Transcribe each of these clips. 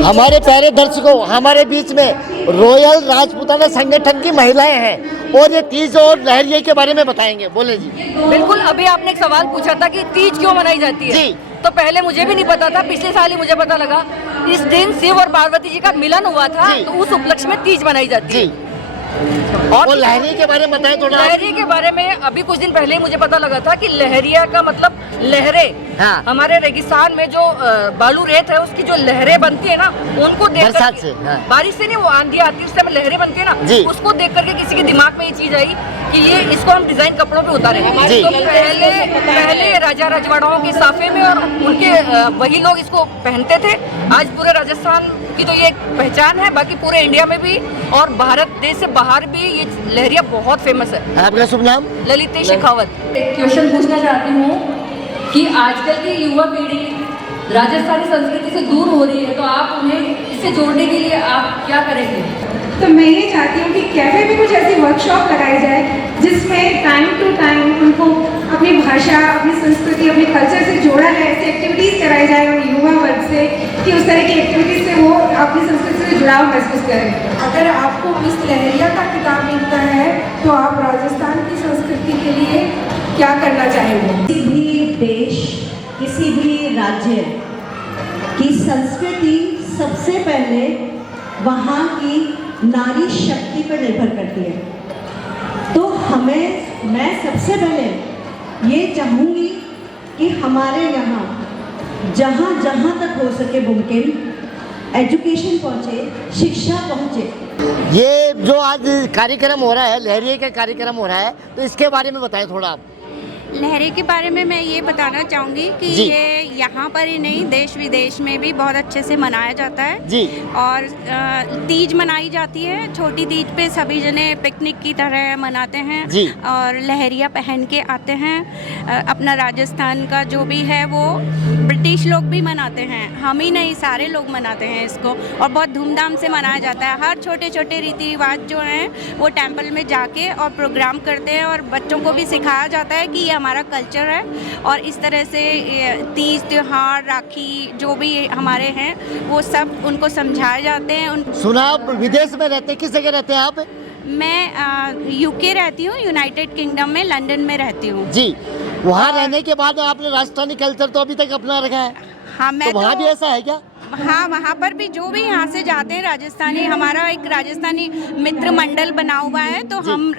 हमारे प्यारे दर्शकों, हमारे बीच में रॉयल राजपूताना संगठन की महिलाएं हैं और ये तीज और लहरिये के बारे में बताएंगे। बोले जी। बिल्कुल, अभी आपने एक सवाल पूछा था कि तीज क्यों मनाई जाती है जी। तो पहले मुझे भी नहीं पता था, पिछले साल ही मुझे पता लगा। इस दिन शिव और पार्वती जी का मिलन हुआ था, तो उस उपलक्ष्य में तीज मनाई जाती है। और लहरिये के बारे में बताएं थोड़ा। लहरिये के बारे में अभी कुछ दिन पहले मुझे पता लगा था कि लहरिया का मतलब लहरें। हाँ। हमारे रेगिस्तान में जो बालू रेत है उसकी जो लहरें बनती है ना, उनको देख बरसात से, हाँ। बारिश से नहीं, वो आंधी आती है उस समय लहरें बनती है ना, उसको देख करके किसी के दिमाग में ये चीज आई कि ये इसको हम डिजाइन कपड़ों पे उतारे। तो पहले राजा रजवाड़ाओं के साफे में और उनके वही लोग इसको पहनते थे। आज पूरे राजस्थान की तो ये एक पहचान है, बाकी पूरे इंडिया में भी और भारत देश से बाहर भी ये लहरिया बहुत फेमस है। आपका शुभ नाम? ललित शेखावत। क्वेश्चन पूछना चाहती हूँ कि आजकल की युवा पीढ़ी राजस्थानी संस्कृति से दूर हो रही है, तो आप उन्हें इससे जोड़ने के लिए आप क्या करेंगे? तो मैं ये चाहती हूँ कि कैफे में कुछ ऐसी वर्कशॉप लगाई जाए जिसमें टाइम टू टाइम उनको अपनी भाषा, अपनी संस्कृति, अपने कल्चर से जोड़ा जाए। ऐसी एक्टिविटीज़ कराई जाए उन युवा वर्ग से कि उस तरह की एक्टिविटीज़ से वो अपनी संस्कृति से जुड़ाव महसूस करें। अगर आपको मिस लहरिया का खिताब मिलता है तो आप राजस्थान की संस्कृति के लिए क्या करना चाहेंगे? किसी भी देश, किसी भी राज्य की संस्कृति सबसे पहले वहाँ की नारी शक्ति पर निर्भर करती है। तो मैं सबसे पहले ये चाहूँगी कि हमारे यहाँ जहाँ जहाँ तक हो सके मुमकिन एजुकेशन पहुँचे, शिक्षा पहुँचे। ये जो आज कार्यक्रम हो रहा है, लहरिये का कार्यक्रम हो रहा है, तो इसके बारे में बताएं थोड़ा आप। लहरे के बारे में मैं ये बताना चाहूँगी कि ये यहाँ पर ही नहीं, देश विदेश में भी बहुत अच्छे से मनाया जाता है जी। और तीज मनाई जाती है। छोटी तीज पे सभी जने पिकनिक की तरह मनाते हैं जी। और लहरिया पहन के आते हैं। अपना राजस्थान का जो भी है वो ब्रिटिश लोग भी मनाते हैं, हम ही नहीं सारे लोग मनाते हैं इसको, और बहुत धूमधाम से मनाया जाता है। हर छोटे छोटे रीति रिवाज जो हैं वो टेम्पल में जाके और प्रोग्राम करते हैं और बच्चों को भी सिखाया जाता है कि हमारा कल्चर है। और इस तरह से तीज त्योहार, राखी जो भी हमारे हैं वो सब उनको समझाए जाते हैं। सुना आप विदेश में रहते हैं, किस जगह रहते हैं आप? मैं यूके रहती हूँ, यूनाइटेड किंगडम में, लंदन में रहती हूँ जी। वहाँ रहने के बाद आपने राजस्थानी कल्चर तो अभी तक अपना रखा है? हाँ, मैं तो वहाँ भी ऐसा है क्या? हाँ, वहाँ पर भी जो भी यहाँ से जाते हैं राजस्थानी, हमारा एक राजस्थानी मित्र मंडल बना हुआ है, तो हम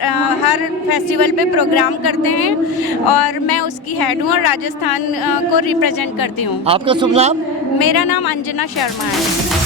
हर फेस्टिवल पे प्रोग्राम करते हैं और मैं उसकी हेड हूँ और राजस्थान को रिप्रेजेंट करती हूँ। आपका शुभ नाम? मेरा नाम अंजना शर्मा है।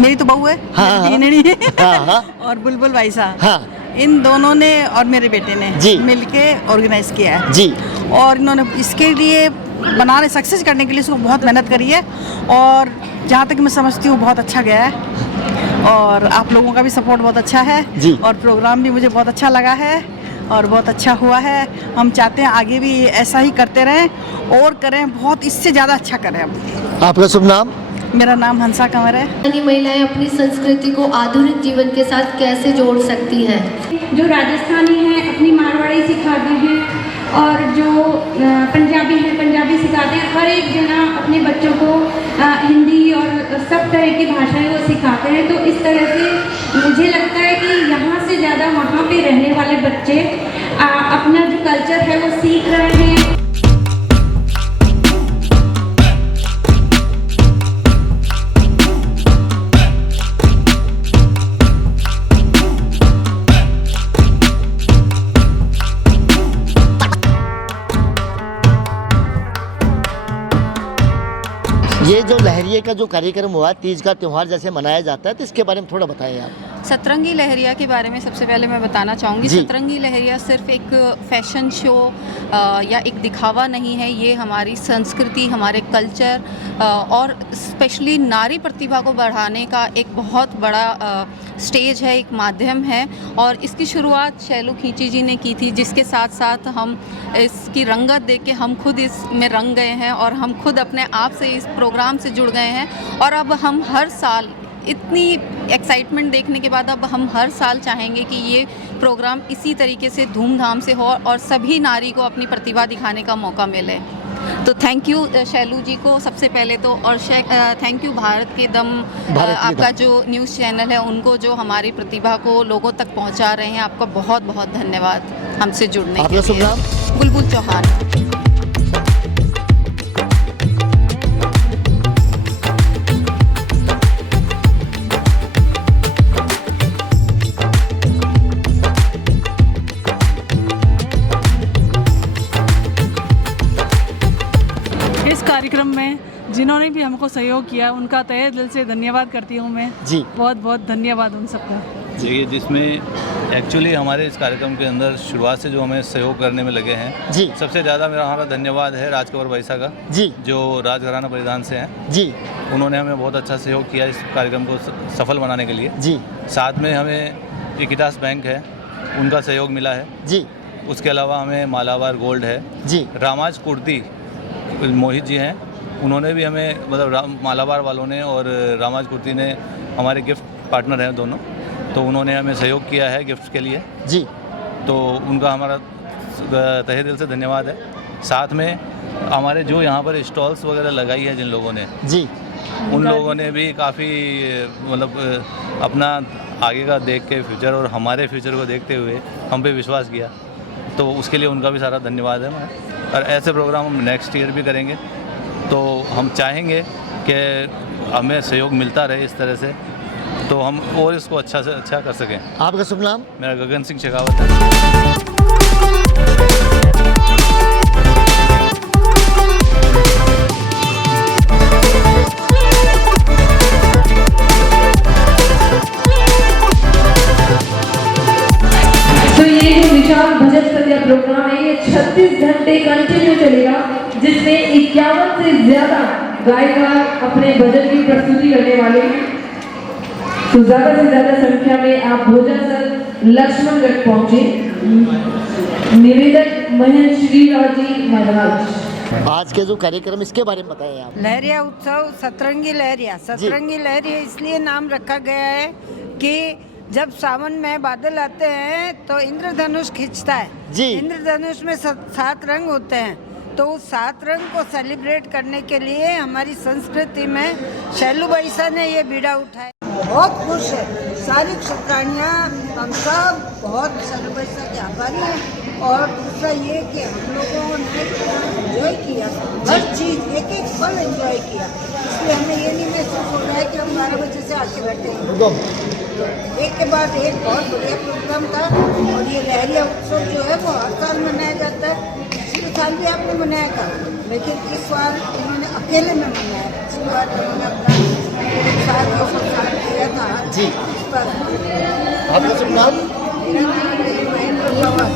मेरी तो बहू है, हाँ। और बुलबुल भाई साहब, हाँ। इन दोनों ने और मेरे बेटे ने जी। मिलके ऑर्गेनाइज किया है जी। और इन्होंने इसके लिए बनाने, सक्सेस करने के लिए इसको बहुत मेहनत करी है और जहाँ तक मैं समझती हूँ बहुत अच्छा गया है और आप लोगों का भी सपोर्ट बहुत अच्छा है जी। और प्रोग्राम भी मुझे बहुत अच्छा लगा है और बहुत अच्छा हुआ है। हम चाहते हैं आगे भी ऐसा ही करते रहें और करें, बहुत इससे ज़्यादा अच्छा करें। आपका शुभ नाम? मेरा नाम हंसा कंवर है। महिलाएं अपनी संस्कृति को आधुनिक जीवन के साथ कैसे जोड़ सकती हैं? जो राजस्थानी हैं अपनी मारवाड़ी सिखाते हैं और जो पंजाबी हैं पंजाबी सिखाते हैं। हर एक जना अपने बच्चों को हिंदी और सब तरह की भाषाएं वो सिखाते हैं। तो इस तरह से मुझे लगता है कि यहाँ से ज़्यादा वहाँ पे रहने वाले बच्चे अपना जो कल्चर है वो सीख रहे हैं। ये जो लहरिये का जो कार्यक्रम हुआ, तीज का त्योहार जैसे मनाया जाता है, तो इसके बारे में थोड़ा बताएं आप। सतरंगी लहरिया के बारे में सबसे पहले मैं बताना चाहूँगी। जी। सतरंगी लहरिया सिर्फ एक फैशन शो या एक दिखावा नहीं है, ये हमारी संस्कृति, हमारे कल्चर और स्पेशली नारी प्रतिभा को बढ़ाने का एक बहुत बड़ा स्टेज है, एक माध्यम है। और इसकी शुरुआत शैलू खींची जी ने की थी, जिसके साथ साथ हम इसकी रंगत देख के हम खुद इसमें रंग गए हैं और हम खुद अपने आप से इस प्रोग्राम से जुड़ गए हैं। और अब हम हर साल इतनी एक्साइटमेंट देखने के बाद अब हम हर साल चाहेंगे कि ये प्रोग्राम इसी तरीके से धूमधाम से हो और सभी नारी को अपनी प्रतिभा दिखाने का मौका मिले। तो थैंक यू शैलू जी को सबसे पहले तो, और थैंक यू भारत के दम आपका जो न्यूज़ चैनल है उनको, जो हमारी प्रतिभा को लोगों तक पहुंचा रहे हैं। आपका बहुत बहुत धन्यवाद हमसे जुड़ने के लिए। बुलबुल चौहान। इस कार्यक्रम में जिन्होंने भी हमको सहयोग किया उनका तहे दिल से धन्यवाद करती हूँ मैं जी। बहुत बहुत धन्यवाद उन सबका। देखिए, जिसमें एक्चुअली हमारे इस कार्यक्रम के अंदर शुरुआत से जो हमें सहयोग करने में लगे हैं जी, सबसे ज़्यादा हमारा धन्यवाद है राजकंवर बैसा का जी, जो राजघराना परिधान से हैं जी, उन्होंने हमें बहुत अच्छा सहयोग किया इस कार्यक्रम को सफल बनाने के लिए। जी, साथ में हमें इक्विटास बैंक है, उनका सहयोग मिला है जी, उसके अलावा हमें मालाबार गोल्ड है जी, रामाज कुर्ती मोहित जी हैं, उन्होंने भी हमें मतलब मालाबार वालों ने और रामाज कुर्ती ने हमारे गिफ्ट पार्टनर हैं दोनों, तो उन्होंने हमें सहयोग किया है गिफ्ट के लिए जी, तो उनका हमारा तहे दिल से धन्यवाद है। साथ में हमारे जो यहाँ पर स्टॉल्स वगैरह लगाई है जिन लोगों ने जी, उन लोगों ने भी काफ़ी मतलब अपना आगे का देख के फ्यूचर और हमारे फ्यूचर को देखते हुए हम पे विश्वास किया, तो उसके लिए उनका भी सारा धन्यवाद है। और ऐसे प्रोग्राम हम नेक्स्ट ईयर भी करेंगे, तो हम चाहेंगे कि हमें सहयोग मिलता रहे इस तरह से, तो हम और इसको अच्छा से अच्छा कर सकें। आपका शुभ नाम? मेरा गगन सिंह शेखावत है। तो ये जो विशाल भजन संध्या प्रोग्राम है ये 36 घंटे कंटिन्यू चलेगा, जिसमें 51 से ज्यादा गायक अपने भजन की प्रस्तुति करने वाले हैं। तो ज्यादा से ज्यादा संख्या में आप भोजन सर लक्ष्मणगढ़ पहुंचे। निवेदक महेश श्रीराज जी महाराज। आज के जो कार्यक्रम इसके बारे में बताएं आप। लहरिया उत्सव सतरंगी लहरिया, सतरंगी लहरिया इसलिए नाम रखा गया है कि जब सावन में बादल आते हैं तो इंद्रधनुष खिंचता है जी। इंद्रधनुष में 7 रंग होते हैं, तो उस 7 रंग को सेलिब्रेट करने के लिए हमारी संस्कृति में शैलू बैसा ने ये बीड़ा उठाया। बहुत खुश है सारी क्षत्राणियाँ, हम सब बहुत शैलू बैसा के आभारी हैं। और दूसरा ये कि हम लोगों ने एंजॉय किया, हर चीज़ एक एक पल एंजॉय किया, इसलिए हमें ये नहीं महसूस हो रहा है कि हम 12 बजे से आके बैठे हैं। एक के बाद एक बहुत बढ़िया प्रोग्राम था। और ये लहरिया उत्सव जो है वो हर साल मनाया जाता है। पिछले साल भी आपने मनाया था, लेकिन इस बार इन्होंने अकेले में मनाया। पिछली बार उन्होंने अपना साथ किया था जी। इस बार आपका शुभ नाम? मेरा नाम है महेंद्र पवार।